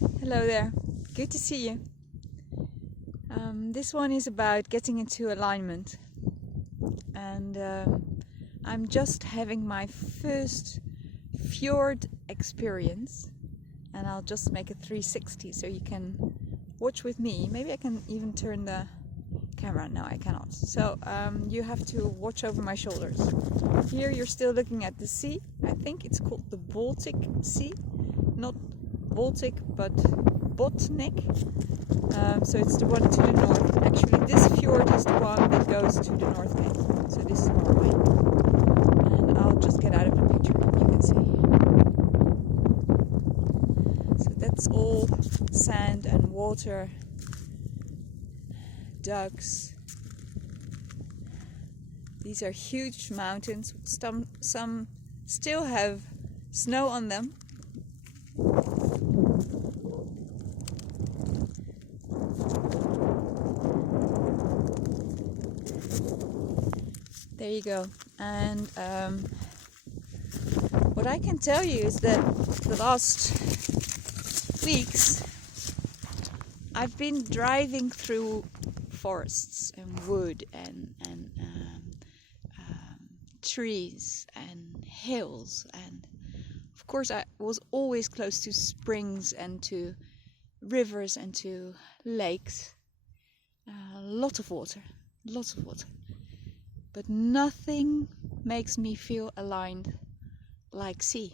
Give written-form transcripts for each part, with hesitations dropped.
Hello there, good to see you. This one is about getting into alignment, and I'm just having my first fjord experience, and I'll just make a 360 so you can watch with me. Maybe I can even turn the camera. No, I cannot. So you have to watch over my shoulders. Here you're still looking at the sea. I think it's called the Baltic Sea, not Baltic but Botnic. So it's the one to the north. Actually, this fjord is the one that goes to the North Cape. So this is Norway. And I'll just get out of the picture. You can see. So that's all sand and water, ducks. These are huge mountains. Some still have snow on them. There you go. And what I can tell you is that the last weeks I've been driving through forests and wood and trees and hills, and of course I was always close to springs and to rivers and to lakes. Lots of water. But nothing makes me feel aligned like sea.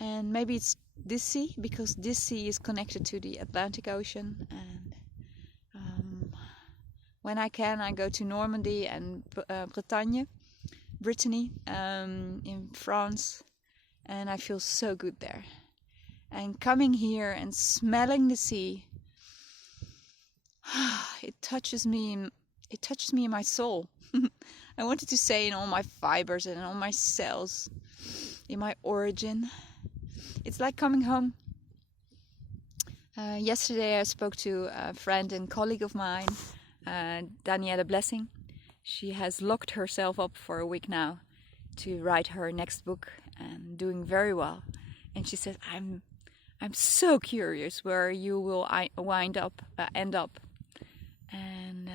And maybe it's this sea, because this sea is connected to the Atlantic Ocean. And when I can, I go to Normandy and Brittany in France, and I feel so good there. And coming here and smelling the sea, it touches me in my soul. I wanted to say in all my fibers and in all my cells, in my origin. It's like coming home. Yesterday I spoke to a friend and colleague of mine, Danielle Blessing. She has locked herself up for a week now to write her next book, and doing very well. And she said, I'm so curious where you will end up. And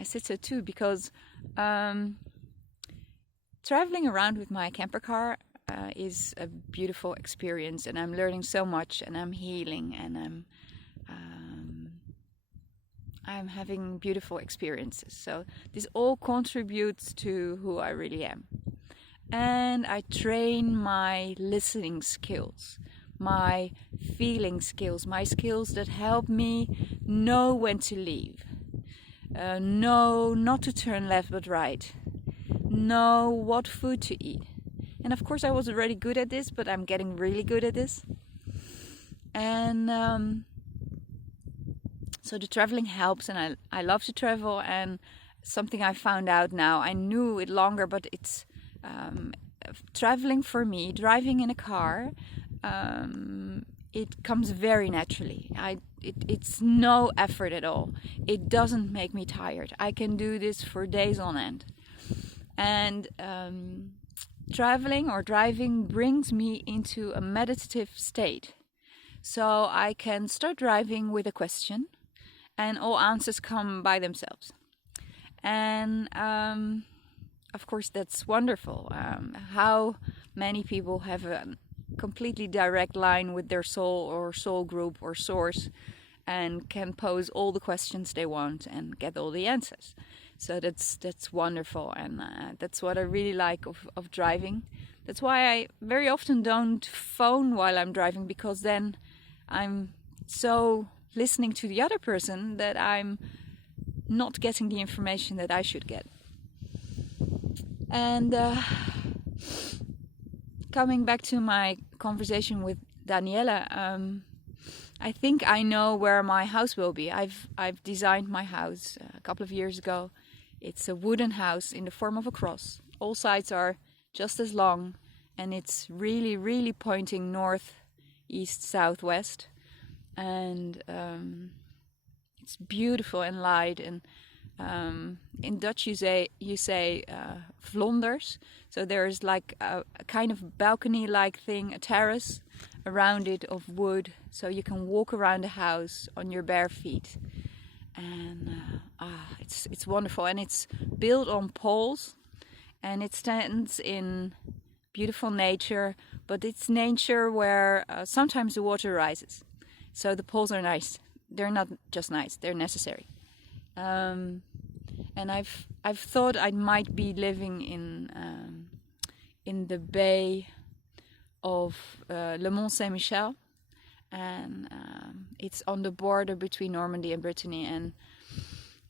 I said so too, because traveling around with my camper car is a beautiful experience, and I'm learning so much, and I'm healing, and I'm having beautiful experiences. So this all contributes to who I really am. And I train my listening skills, my feeling skills, my skills that help me know when to leave, know not to turn left but right, know what food to eat. And of course I was already good at this, but I'm getting really good at this. And so the traveling helps, and I love to travel. And something I found out now, I knew it longer, but it's traveling for me, driving in a car, it comes very naturally. It's no effort at all. It doesn't make me tired. I can do this for days on end. And traveling or driving brings me into a meditative state. So I can start driving with a question, and all answers come by themselves. And of course that's wonderful. How many people have a completely direct line with their soul or soul group or source, and can pose all the questions they want and get all the answers. So that's wonderful, and that's what I really like of driving. That's why I very often don't phone while I'm driving, because then I'm so listening to the other person that I'm not getting the information that I should get. And coming back to my conversation with Daniela, I think I know where my house will be. I've designed my house a couple of years ago. It's a wooden house in the form of a cross. All sides are just as long, and it's really, really pointing north, east, south, west. And it's beautiful and light, and in Dutch you say vlonders. So there's like a kind of balcony-like thing, a terrace around it of wood, so you can walk around the house on your bare feet. And it's wonderful, and it's built on poles, and it stands in beautiful nature, but it's nature where sometimes the water rises. So the poles are nice. They're not just nice, they're necessary. And I've thought I might be living in the bay of Le Mont Saint-Michel, and it's on the border between Normandy and Brittany. And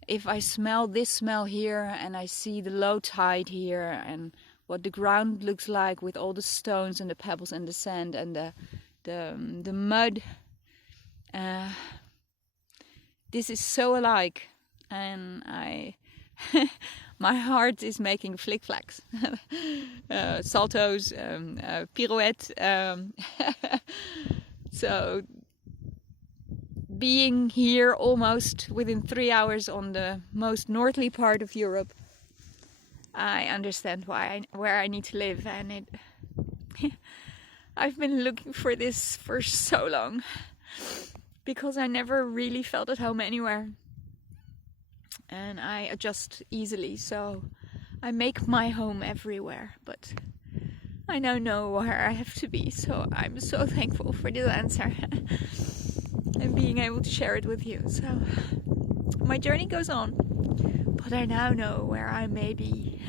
if I smell this smell here, and I see the low tide here, and what the ground looks like with all the stones and the pebbles and the sand and the mud, this is so alike, and my heart is making flick-flacks, saltos, pirouette. So being here almost within 3 hours on the most northerly part of Europe, I understand where I need to live, and I've been looking for this for so long, because I never really felt at home anywhere, and I adjust easily, so I make my home everywhere, but I now know where I have to be. So I'm so thankful for this answer and being able to share it with you. So my journey goes on, but I now know where I may be.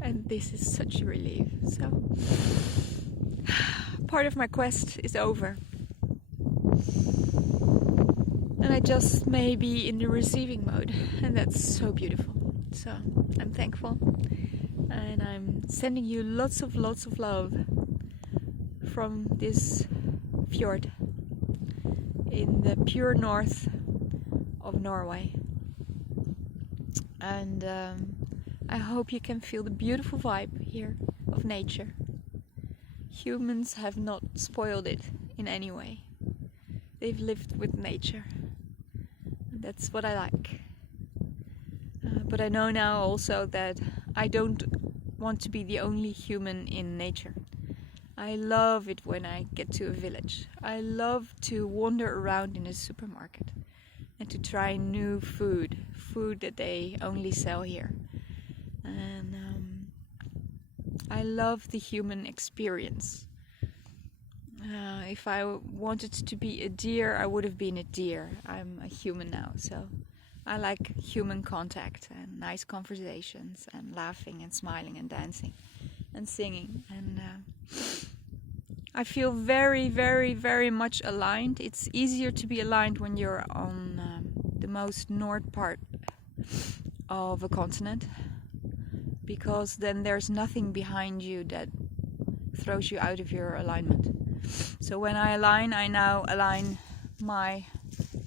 And this is such a relief. So part of my quest is over, and I just may be in the receiving mode, and that's so beautiful. So I'm thankful, and I'm sending you lots of love from this fjord in the pure north of Norway. And I hope you can feel the beautiful vibe here of nature. Humans have not spoiled it in any way. They've lived with nature. And that's what I like. But I know now also that I don't want to be the only human in nature. I love it when I get to a village. I love to wander around in a supermarket and to try new food that they only sell here. And I love the human experience. If I wanted to be a deer, I would have been a deer. I'm a human now, so I like human contact and nice conversations and laughing and smiling and dancing and singing. And I feel very, very, very much aligned. It's easier to be aligned when you're on the most north part of a continent, because then there's nothing behind you that throws you out of your alignment. So when I align, I now align my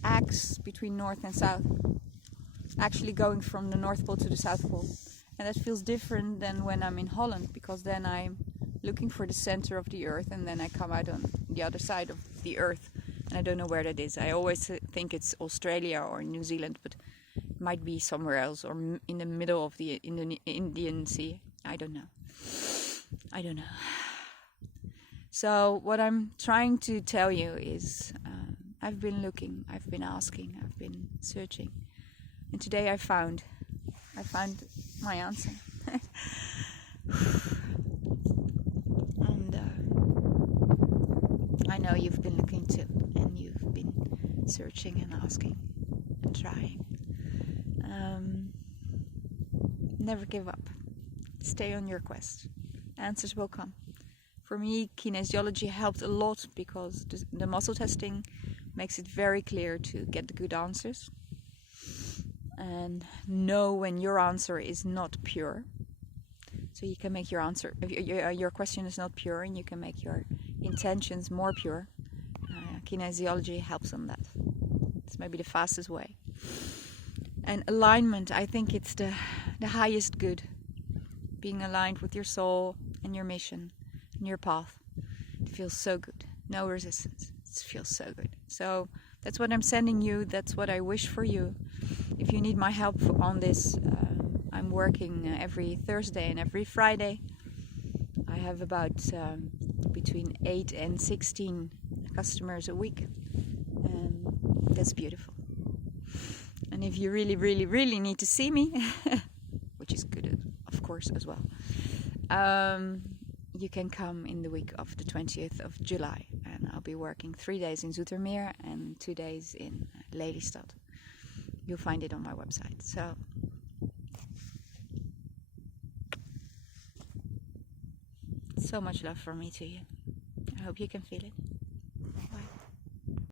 axe between north and south, actually going from the North Pole to the South Pole. And that feels different than when I'm in Holland, because then I'm looking for the center of the earth, and then I come out on the other side of the earth, and I don't know where that is. I always think it's Australia or New Zealand, but it might be somewhere else, or in the middle of the Indian Sea. I don't know. So what I'm trying to tell you is I've been looking, I've been asking, I've been searching, and today I found my answer. And I know you've been looking too, and you've been searching and asking and trying. Never give up. Stay on your quest. Answers will come. For me, kinesiology helped a lot, because the muscle testing makes it very clear to get the good answers and know when your answer is not pure. So you can make your answer, your question is not pure, and you can make your intentions more pure. Kinesiology helps on that. It's maybe the fastest way. And alignment, I think it's the highest good. Being aligned with your soul and your mission and your path. It feels so good. No resistance. It feels so good. So That's what I'm sending you. That's what I wish for you. If you need my help on this, I'm working every Thursday and every Friday. I have about between 8 and 16 customers a week, and that's beautiful. And if you really, really, really need to see me, which is good, of course, as well, you can come in the week of the 20th of July, and I'll be working 3 days in Zoetermeer and 2 days in Lelystad. You'll find it on my website. So much love from me to you. I hope you can feel it.